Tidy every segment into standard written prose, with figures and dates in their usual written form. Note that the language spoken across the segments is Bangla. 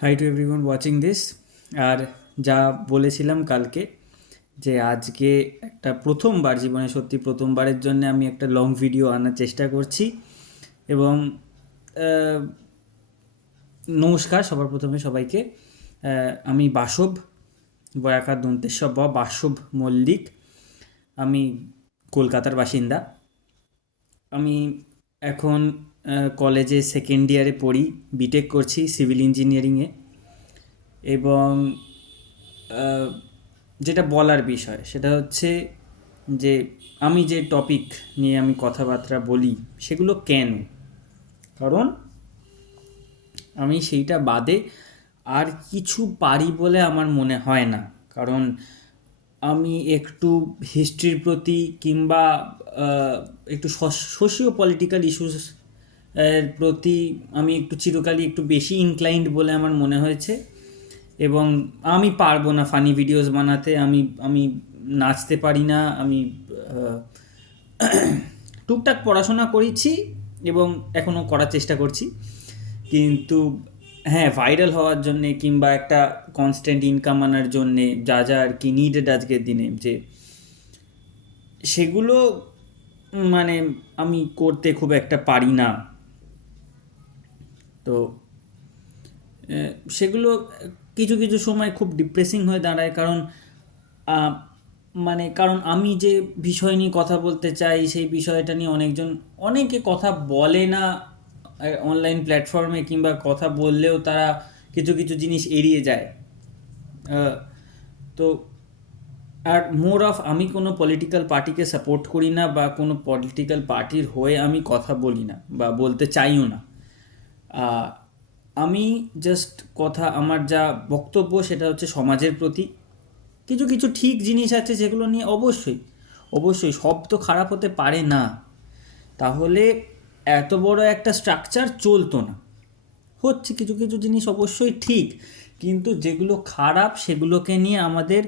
High to everyone watching this. আর যা বলেছিলাম কালকে যে আজকে একটা প্রথমবার জীবনে সত্যি প্রথমবারের জন্য আমি একটা লং ভিডিও আনার চেষ্টা করছি। এবং আহ, নমস্কার সবার প্রথমে সবাইকে। আমি বাসব বয়াকার দন্তেশ্বর বাসব মল্লিক। আমি কলকাতার বাসিন্দা। আমি এখন কলেজে সেকেন্ড ইয়ারে পড়ি, বিটেক করছি সিভিল ইঞ্জিনিয়ারিংয়ে। এবং আহ, যেটা বলার বিষয় সেটা হচ্ছে যে আমি যে টপিক নিয়ে আমি কথাবার্তা বলি সেগুলো কেন, কারণ আমি সেইটা বাদে আর কিছু পারি বলে আমার মনে হয় না। কারণ আমি একটু হিস্ট্রির প্রতি কিংবা একটু সোশিও পলিটিক্যাল ইস্যুস এর প্রতি আমি একটু চিরকালই একটু বেশি ইনক্লাইন্ড বলে আমার মনে হয়েছে। এবং আমি পারবো না ফানি ভিডিওস বানাতে। আমি আমি নাচতে পারি না। আমি আহ, টুকটাক পড়াশোনা করেছি এবং এখনও করার চেষ্টা করছি, কিন্তু হ্যাঁ, ভাইরাল হওয়ার জন্যে কিংবা একটা কনস্ট্যান্ট ইনকাম আনার জন্যে যা যা আর কি নিডেড আজকের দিনে, যে সেগুলো মানে আমি করতে খুব একটা পারি না। তো সেগুলো কিছু কিছু সময় খুব ডিপ্রেসিং হয়ে দাঁড়ায়। কারণ আহ, কারণ আমি যে বিষয় নিয়ে কথা বলতে চাই সেই বিষয়টা নিয়ে অনেকে কথা বলে না অনলাইন প্ল্যাটফর্মে, কিংবা কথা বললেও তারা কিছু কিছু জিনিস এড়িয়ে যায়। আহ, তো আর মোর অফ আমি কোনো পলিটিক্যাল পার্টিকে সাপোর্ট করি না, বা কোনো পলিটিক্যাল পার্টির হয়ে আমি কথা বলি না বা বলতে চাইও না। আহ, আমি জাস্ট আমার যা বক্তব্য সেটা হচ্ছে সমাজের প্রতি। কিছু কিছু ঠিক জিনিস আছে যেগুলো নিয়ে অবশ্যই অবশ্যই সব তো খারাপ হতে পারে না, তাহলে এত বড় একটা স্ট্রাকচার চলতো না। হচ্ছে কিছু কিছু জিনিস অবশ্যই ঠিক, কিন্তু যেগুলো খারাপ সেগুলোকে নিয়ে আমাদের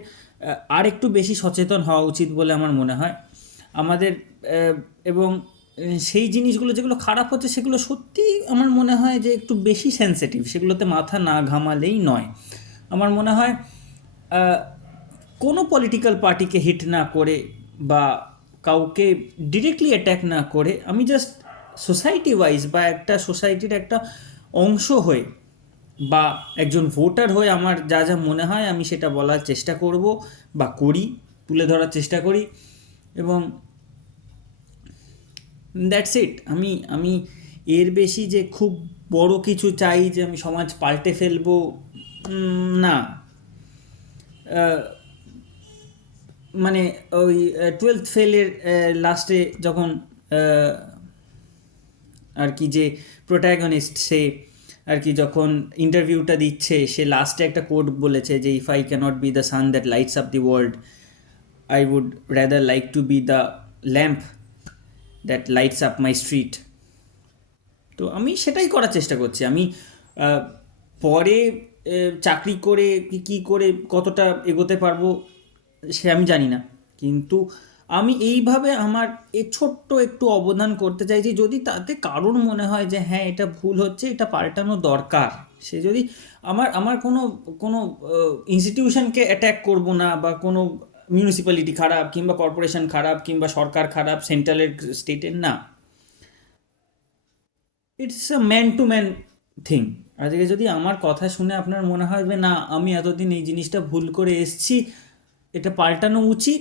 আর একটু বেশি সচেতন হওয়া উচিত বলে আমার মনে হয় আমাদের। এবং সেই জিনিসগুলো যেগুলো খারাপ হচ্ছে সেগুলো সত্যি আমার মনে হয় যে একটু বেশি সেনসিটিভ, সেগুলোতে মাথা না ঘামালেই নয়। আমার মনে হয় আহ, কোনো পলিটিক্যাল পার্টিকে হিট না করে বা কাউকে ডিরেক্টলি অ্যাট্যাক না করে আমি জাস্ট সোসাইটি ওয়াইজ বা একটা সোসাইটির একটা অংশ হয়ে বা একজন ভোটার হয়ে আমার যা যা মনে হয় আমি সেটা বলার চেষ্টা করব বা করি, তুলে ধরার চেষ্টা করি। এবং দ্যাটস ইট। আমি এর বেশি যে খুব বড় কিছু চাই যে আমি সমাজ পাল্টে ফেলবো, না। আহ, মানে ওই টুয়েলথ ফেলের লাস্টে যখন আহ, আর কি যে প্রোট্যাগনিস্ট সে আর কি যখন ইন্টারভিউটা দিচ্ছে, সে লাস্টে একটা কোড বলেছে যে if I cannot be the sun that lights up the world, I would rather like to be the lamp that lights up my street. তো আমি সেটাই করার চেষ্টা করছি। আমি আহ, পরে চাকরি করে কি করে কতটা এগোতে পারবো সে আমি জানি না, কিন্তু আমি এইভাবে আমার এ ছোট্ট একটু অবদান করতে চাইছি। যদি তাতে কারোর মনে হয় যে হ্যাঁ এটা ভুল হচ্ছে, এটা পাল্টানো দরকার, সে যদি আমার আমার কোনো কোনো ইনস্টিটিউশনকে অ্যাট্যাক করব না, বা কোনো মিউনিসিপ্যালিটি খারাপ কিংবা কর্পোরেশন খারাপ কিংবা সরকার খারাপ সেন্ট্রালের স্টেটের না। It's a man to man thing. আজকে যদি আমার কথা শুনে আপনার মনে হয় যে না আমি এতদিন এই জিনিসটা ভুল করে এসেছি, এটা পাল্টানো উচিত,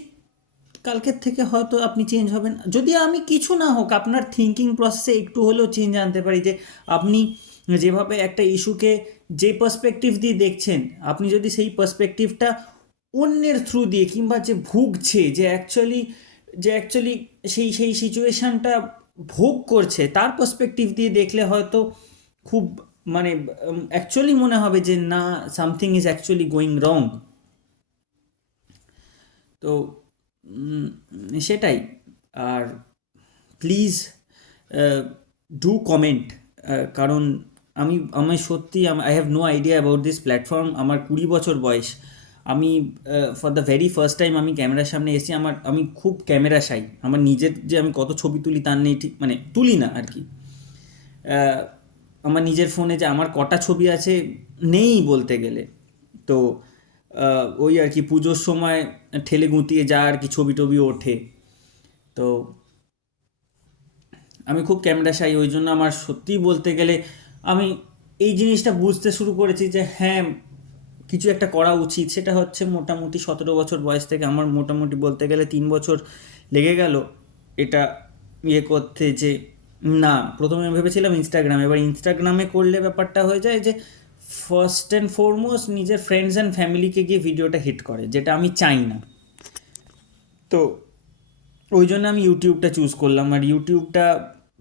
কালকের থেকে হয়তো আপনি চেঞ্জ হবেন। যদি আমি কিছু না হোক আপনার থিঙ্কিং প্রসেসে একটু হলেও চেঞ্জ আনতে পারি, যে আপনি যেভাবে একটা ইস্যুকে যে পার্সপেক্টিভ দিয়ে দেখছেন, আপনি যদি সেই পার্সপেক্টিভটা অন্যের থ্রু দিয়ে কিংবা যে ভুগছে, যে অ্যাকচুয়ালি সেই সেই সিচুয়েশানটা ভোগ করছে তার পার্সপেক্টিভ দিয়ে দেখলে হয়তো খুব মানে অ্যাকচুয়ালি মনে হবে যে না, something is actually going wrong. তো সেটাই। আর প্লিজ ডু কমেন্ট। কারণ আমি সত্যি I have no idea about this platform. আমার 20 বছর বয়স। আমি for the very first time আমি ক্যামেরার সামনে এসেছি। আমি খুব ক্যামেরা শাই। আমার নিজের যে আমি কত ছবি তুলি তার নেই ঠিক, মানে তুলি না আর কি। আহ, আমার নিজের ফোনে যে আমার কটা ছবি আছে নেই বলতে গেলে। তো ওই আর কি পুজোর সময় ঠেলে গুঁতিয়ে যা আর কি ছবি টবি ওঠে। তো আমি খুব ক্যামেরা শাই, ওই জন্য আমার সত্যিই বলতে গেলে আমি এই জিনিসটা বুঝতে শুরু করেছি যে হ্যাঁ, কিছু একটা করা উচিত। সেটা হচ্ছে মোটামুটি 17 বছর বয়স থেকে আমার মোটামুটি বলতে গেলে 3 বছর লেগে গেল এটা ইয়ে করতে। যে না, প্রথমে আমি ভেবেছিলাম ইনস্টাগ্রামে, এবার ইনস্টাগ্রামে করলে ব্যাপারটা হয়ে যায় যে ফার্স্ট অ্যান্ড ফরমোস্ট নিজের ফ্রেন্ডস অ্যান্ড ফ্যামিলিকে গিয়ে ভিডিওটা হিট করে, যেটা আমি চাই না। তো ওই জন্য আমি ইউটিউবটা চুজ করলাম। আর ইউটিউবটা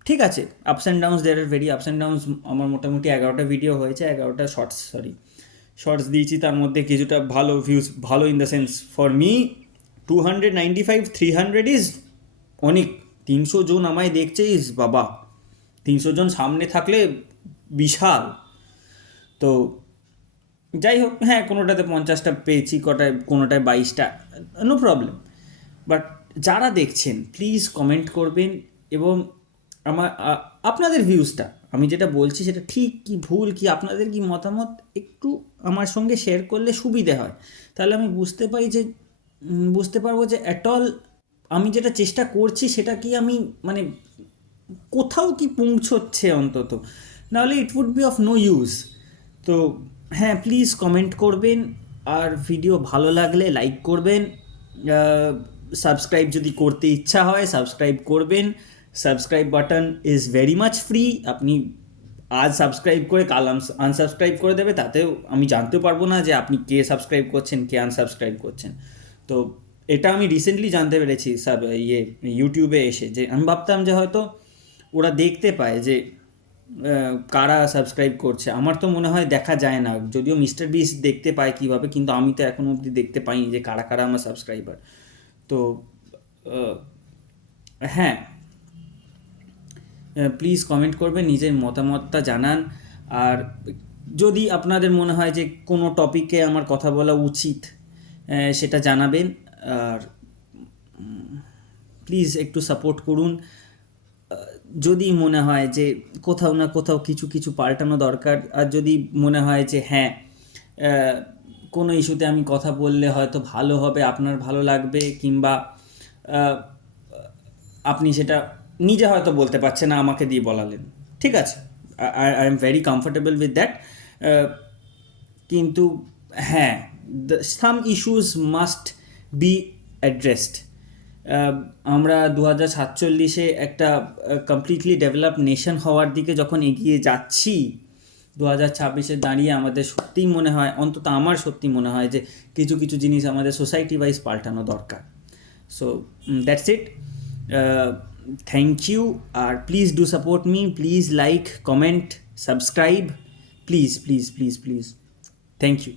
ঠিক আছে, ups and downs, there are very ups and downs. আমার মোটামুটি 11টা ভিডিও হয়েছে, 11টা শর্টস দিয়েছি। তার মধ্যে কিছুটা ভালো ভিউজ, ভালো in the sense for me 295 300 is অনেক। 300 জন আমায় দেখছে, ইজ বাবা, 300 জন সামনে থাকলে বিশাল। তো যাই হোক, হ্যাঁ, কোনোটাতে 50টা পেয়েছি, কোনোটায় 22টা, নো প্রবলেম। বাট যারা দেখছেন প্লিজ কমেন্ট করবেন, এবং আমার আপনাদের ভিউজটা, আমি যেটা বলছি সেটা ঠিক কি ভুল কি আপনাদের কি মতামত একটু আমার সঙ্গে শেয়ার করলে সুবিধে হয়। তাহলে আমি বুঝতে পারবো যে অ্যাট অল আমি যেটা চেষ্টা করছি সেটা কি আমি মানে কোথাও কি পৌঁছচ্ছে অন্তত, নাহলে it would be of no use. তো হ্যাঁ, প্লিজ কমেন্ট করবেন, আর ভিডিও ভালো লাগলে লাইক করবেন, সাবস্ক্রাইব যদি করতে ইচ্ছা হয় সাবস্ক্রাইব করবেন। Subscribe button is very much free. আপনি আজ সাবস্ক্রাইব করে কাল আনসাবস্ক্রাইব করে দেবে, তাতেও আমি জানতে পারবো না যে আপনি কে সাবস্ক্রাইব করছেন কে আনসাবস্ক্রাইব করছেন। তো এটা আমি রিসেন্টলি জানতে পেরেছি ইউটিউবে এসে, যে আমি ভাবতাম যে হয়তো ওরা দেখতে পায় যে কারা সাবস্ক্রাইব করছে। আমার তো মনে হয় দেখা যায় না, যদিও মিস্টার বিস দেখতে পায় কীভাবে, কিন্তু আমি তো এখনও অবধি দেখতে পাইনি যে কারা কারা আমার সাবস্ক্রাইবার। তো হ্যাঁ, প্লিজ কমেন্ট করবেন, নিজের মতামতটা জানান। আর যদি আপনাদের মনে হয় যে কোনো টপিকে আমার কথা বলা উচিত, সেটা জানাবেন। আর প্লিজ একটু সাপোর্ট করুন। যদি মনে হয় যে কোথাও না কোথাও কিছু পাল্টানো দরকার, আর যদি মনে হয় যে হ্যাঁ, কোনো ইস্যুতে আমি কথা বললে হয়তো ভালো হবে, আপনার ভালো লাগবে, কিংবা আপনি সেটা নিজে হয়তো বলতে পারছেন না, আমাকে দিয়ে বলালেন, ঠিক আছে, I am very comfortable with that. কিন্তু হ্যাঁ, সাম ইস্যুস মাস্ট বি অ্যাড্রেসড। আমরা 2047-এ একটা কমপ্লিটলি ডেভেলপড নেশন হওয়ার দিকে যখন এগিয়ে যাচ্ছি, 2026-এ দাঁড়িয়ে আমাদের সত্যিই মনে হয়, অন্তত আমার সত্যি মনে হয় যে কিছু জিনিস আমাদের সোসাইটি ওয়াইজ পাল্টানো দরকার। So that's it, thank you. আর please do support me, please like, comment, subscribe, please please please please, thank you.